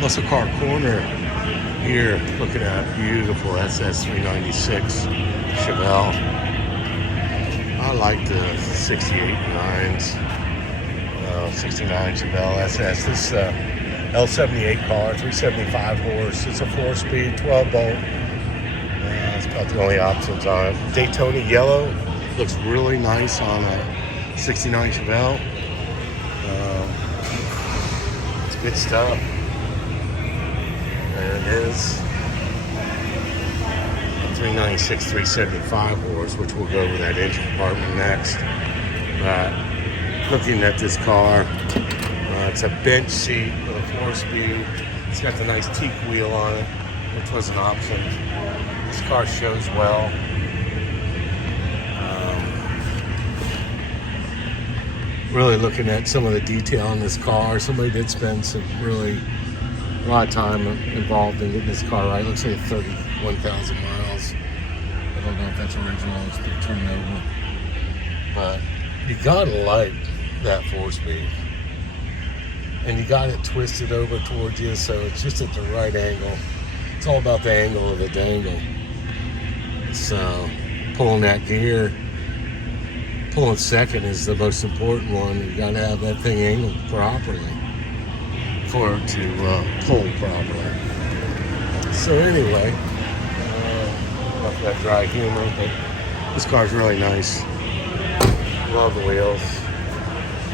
Muscle Car Corner here, looking at beautiful SS396 Chevelle. I like the 68 9s, 69 Chevelle SS. This L78 car, 375 horse. It's a 4-speed, 12-bolt. It's about the only options on it. Daytona yellow looks really nice on a 69 Chevelle. It's good stuff. There it is. 396, 375 horse, which we'll go with that engine compartment next. Looking at this car, it's a bench seat with a 4-speed. It's got the nice teak wheel on it, which was an option. This car shows well. Really looking at some of the detail on this car. Somebody did spend a lot of time involved in getting this car right. It looks like 31,000 miles. I don't know if that's original. It's been turned over. But you gotta like that 4-speed. And you got it twisted over towards you, so it's just at the right angle. It's all about the angle of the dangle. So pulling that gear, pulling second is the most important one. You gotta have that thing angled properly for it to pull properly. So anyway, enough of that dry humor, but this car's really nice. Love the wheels.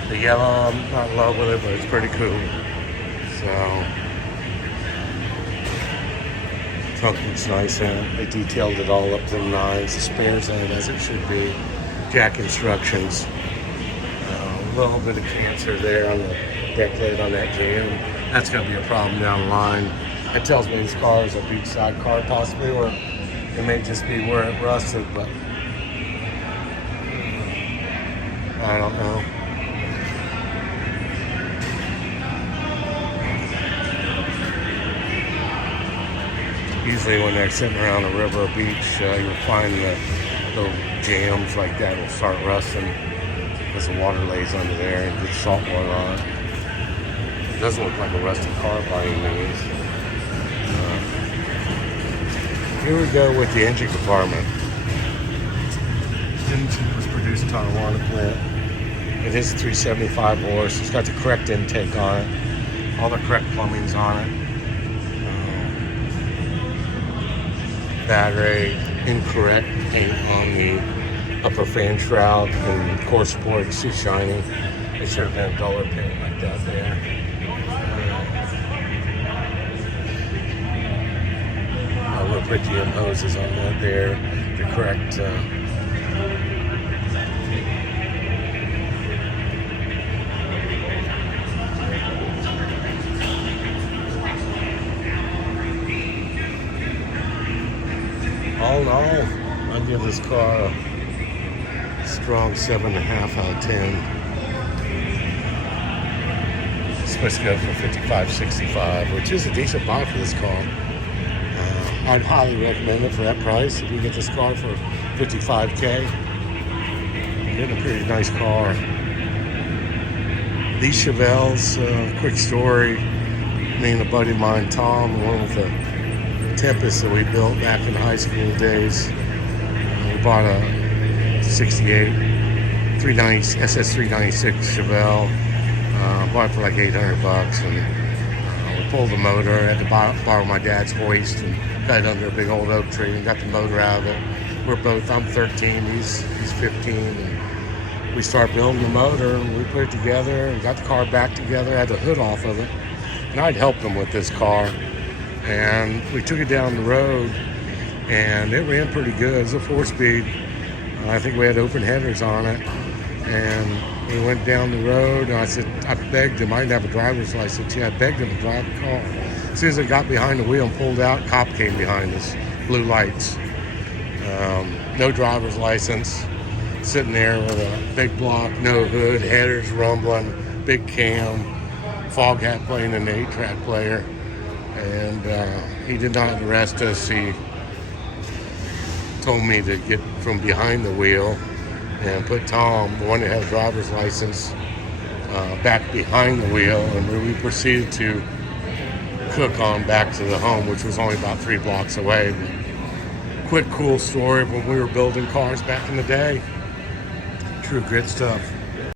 The yellow, I'm not in love with it, but it's pretty cool. So, trunk looks nice in it. They detailed it all up to the 9s. The spares in it as it should be. Jack instructions. A little bit of cancer there on the deck lid on that jam. That's going to be a problem down the line. That tells me this car is a beachside car possibly, or it may just be where it rusted, but I don't know. Usually when they're sitting around a river or beach, you'll find the little jams like that will start rusting because the water lays under there and gets salt water on it. It doesn't look like a rusted car by any means. Here we go with the engine compartment. Engine was produced in Tonawanda plant. It is a 375 horse. It's got the correct intake on it. All the correct plumbing's on it. Battery, incorrect paint on the upper fan shroud and core support. You see shining. It should have been a duller paint like that there. We'll put GM hoses on that there. The correct all in all, I'd give this car a strong 7.5 out of 10. Supposed to go for $55,65, which is a decent buy for this car. I'd highly recommend it for that price. If you get this car for $55K, you're getting a pretty nice car. These Chevelles, quick story, me and a buddy of mine, Tom, one of the Tempest that we built back in high school days. We bought a 68 SS396 Chevelle. Bought it for like $800, and we pulled the motor. I had to borrow my dad's hoist and got it under a big old oak tree and got the motor out of it. I'm 13, he's 15, and we started building the motor, and we put it together and got the car back together, had the hood off of it, and I'd helped him with this car. And we took it down the road, and it ran pretty good. It was a 4-speed. I think we had open headers on it. And we went down the road, and I begged him. I didn't have a driver's license yet. I begged him to drive the car. As soon as I got behind the wheel and pulled out, a cop came behind us, blue lights. No driver's license, sitting there with a big block, no hood, headers rumbling, big cam, fog hat playing an 8-track player. And he did not arrest us. He told me to get from behind the wheel and put Tom, the one that had a driver's license, back behind the wheel, and we proceeded to cook on back to the home, which was only about 3 blocks away. But quick, cool story of when we were building cars back in the day. True grit stuff.